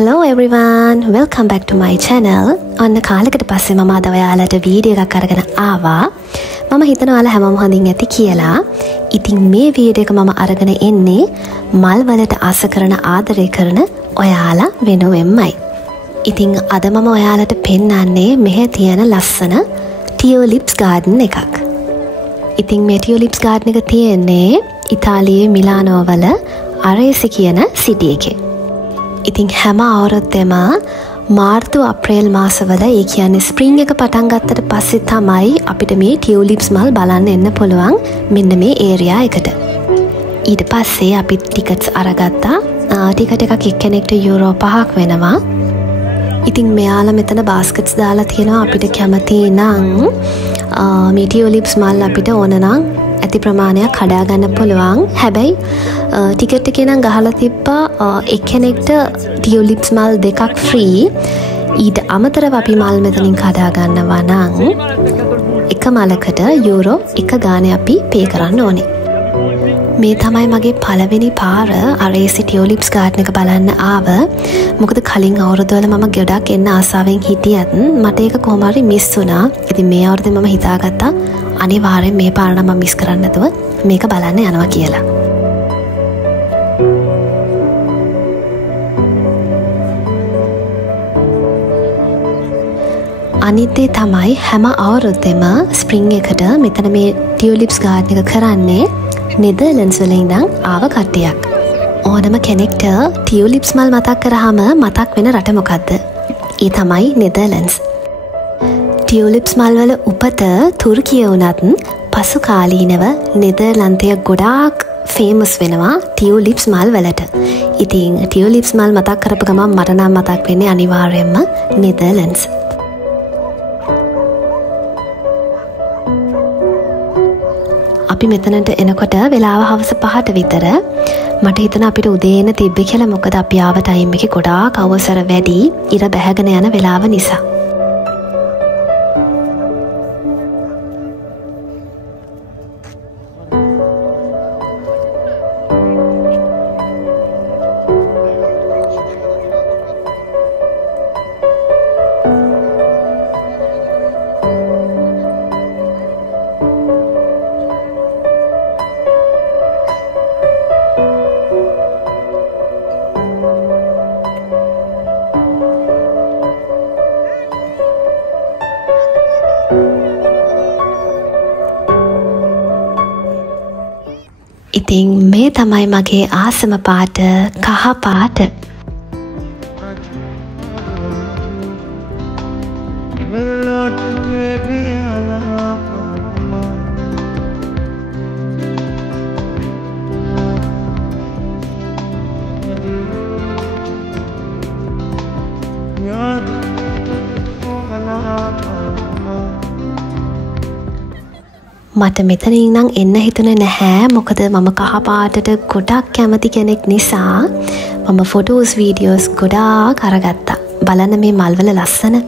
Hello everyone, welcome back to my channel. ඔන්න කාලෙකට පස්සේ මම අද ඔයාලට වීඩියෝ එකක් අරගෙන ආවා. මම හිතනවා ඔයාලා හැමෝම හොඳින් ඇති කියලා. ඉතින් මේ වීඩියෝ එක මම අරගෙන එන්නේ මල් වලට ආස කරන ආදරය කරන ඔයාලා වෙනුවෙන්මයි. ඉතින් අද මම ඔයාලට පෙන්නන්නේ මෙහි තියෙන ලස්සන ටියුලිප්ස් ගාඩන් එකක්. ඉතින් මේ ටියුලිප්ස් ගාඩන් එක තියෙන්නේ ඉතාලියේ මිලානෝ වල අරේසි කියන සිටි එකේ. ඉතින් හැම අවුරුද්දෙම මාර්තු අප්‍රේල් මාසවල ඒ කියන්නේ ස්ප්‍රින්ග් එක පටන් ගත්තට පස්සේ තමයි අපිට මේ ටියුලිප්ස් මල් බලන්න එන්න පුළුවන් මෙන්න මේ ඒරියා එකට. ඊට පස්සේ අපි ටිකට්ස් අරගත්තා. ටිකට් එකක් එක්කෙනෙක්ට යුරෝ 5ක් වෙනවා. ඉතින් මෙයාලා මෙතන බාස්කට්ස් දාලා තියෙනවා අපිට කැමති නම් මේ ටියුලිප්ස් මල් අපිට ඕන නම් ඇති ප්‍රමාණයක් කඩා ගන්න පුළුවන්. හැබැයි ටිකට් එකේ නම් ගහලා තිබ්බා එක්කෙනෙක්ට ටියුලිප්ස් මල් දෙකක් ෆ්‍රී. ඊට අමතරව අපි මල් මෙතනින් කඩා ගන්නවා නම් එක මලකට යුරෝ 1 ගානේ අපි පේ කරන්න ඕනේ. මේ තමයි මගේ පළවෙනි පාර අරේසි ටියුලිප්ස් ගාඩන් එක බලන්න ආව. මොකද කලින් අවුරුද්දවල මම ගොඩක් එන්න ආසාවෙන් හිටියත් මට ඒක කොහොම හරි මිස් වුණා. ඉතින් මේ අවුරුද්දේ මම හිතාගත්තා අනිවාර්යෙන් මේ පාර නම් මම මිස් කරන්නේ නැතුව මේක බලන්න යනවා කියලා. අනිත් දේ තමයි හැම අවුරුද්දෙම ස්ප්‍රින්ග් එකට මෙතන මේ ටියුලිප්ස් ගාඩන් එක කරන්නේ නෙදර්ලන්ඩ්ස් වල ඉඳන් ආව කට්ටියක්. ඕනම කෙනෙක්ට ටියුලිප්ස් මල් මතක් කරාම මතක් වෙන රට මොකද්ද? ඒ තමයි නෙදර්ලන්ඩ්ස්. ටියුලිප්ස් මල් වල උපත තුර්කිය වුණත් පසු කාලීනව නෙදර්ලන්තය ගොඩාක් ෆේමස් වෙනවා ටියුලිප්ස් මල් වලට. ඉතින් ටියුලිප්ස් මල් මතක් කරපු ගමන් මට නම් මතක් වෙන්නේ අනිවාර්යයෙන්ම නෙදර්ලන්ඩ්ස්. අපි මෙතනට එනකොට වෙලාව හවස 5ට විතර. මට හිතෙන අපිට උදේ එන්න තිබ්බේ කියලා. මොකද අපි ආව ටයිම් එකේ ගොඩාක් අවසර වැඩි ඉර බැහැගෙන යන වෙලාව නිසා. ඉතින් මේ තමයි මගේ ආසම පාට කහ පාට. මට මෙතන ඉඳන් එන්න හිතුනේ නැහැ. මොකද මම කහ පාටට ගොඩක් කැමති කෙනෙක් නිසා මම ෆොටෝස් වීඩියෝස් ගොඩාක් අරගත්තා. බලන්න මේ මල්වල ලස්සන.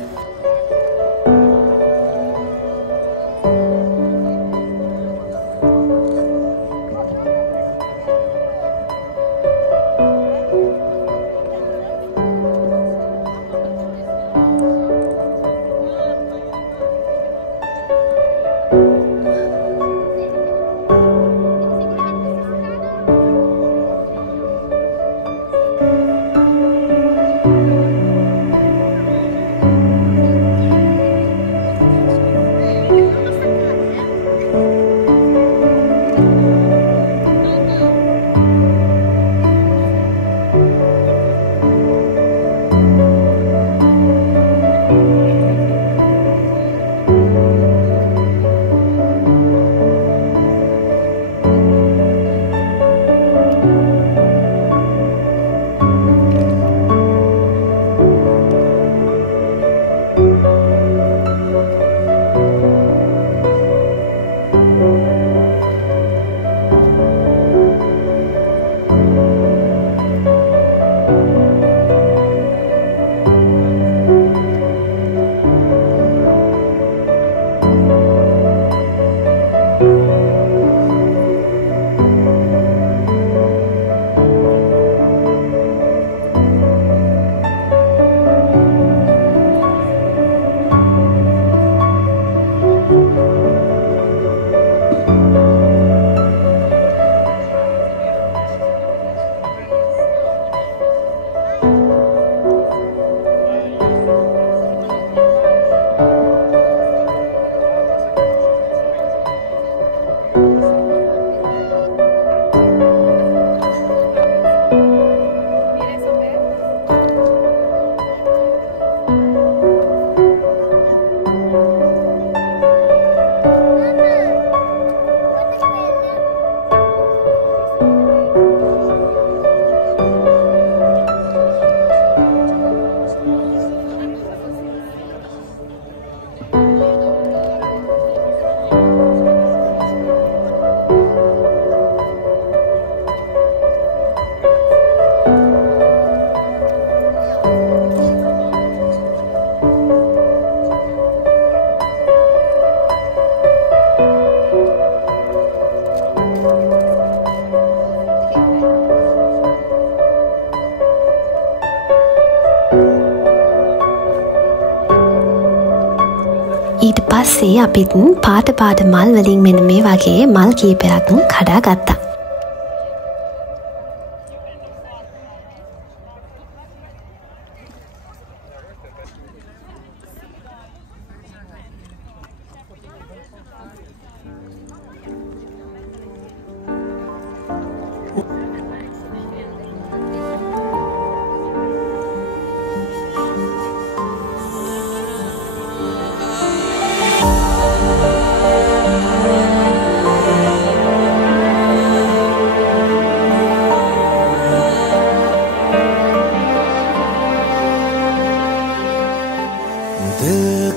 ඊට පස්සේ අපිත් පාට මල් වලින් මෙන්න මේ වගේ මල් කීපයක් කඩා ගත්තා.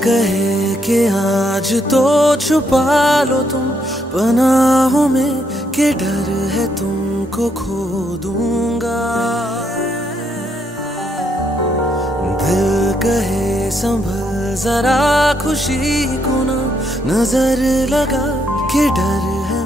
कहे कि आज तो छुपा लो तुम पनाहों में कि डर है तुमको खो दूंगा। दिल कहे संभल जरा खुशी को ना नजर लगा कि डर है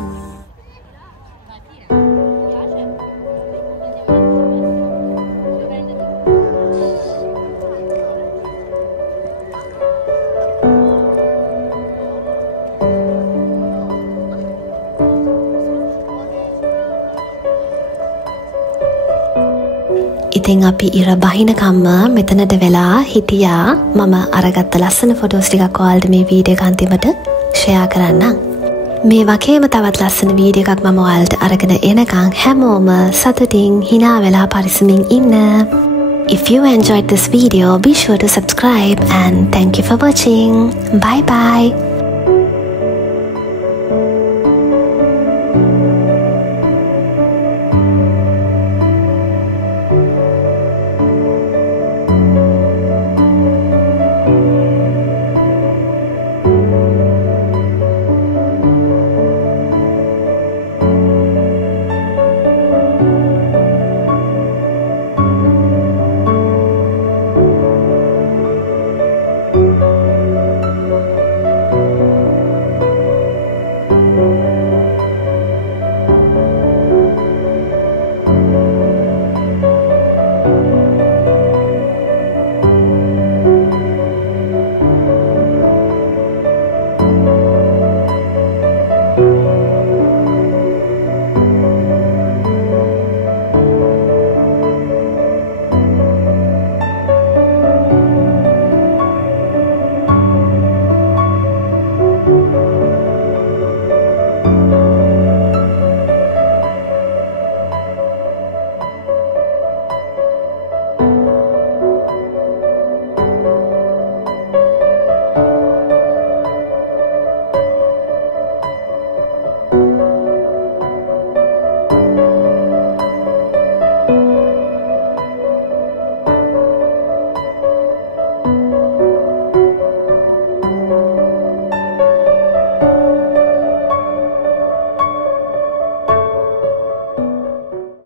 ඉතින් අපි ඉර බහිනකම්ම මෙතනට වෙලා හිටියා. මම අරගත්ත ලස්සන ෆොටෝස් ටිකක් ඔයාලට මේ වීඩියෝ එක අන්තිමට ෂෙයා කරන්නම්. මේ වගේම තවත් ලස්සන වීඩියෝ එකක් මම ඔයාලට අරගෙන එනකන් හැමෝම සතුටින් hina වෙලා පරිස්සමින් ඉන්න. If you enjoyed this video, be sure to subscribe and thank you for watching. Bye bye.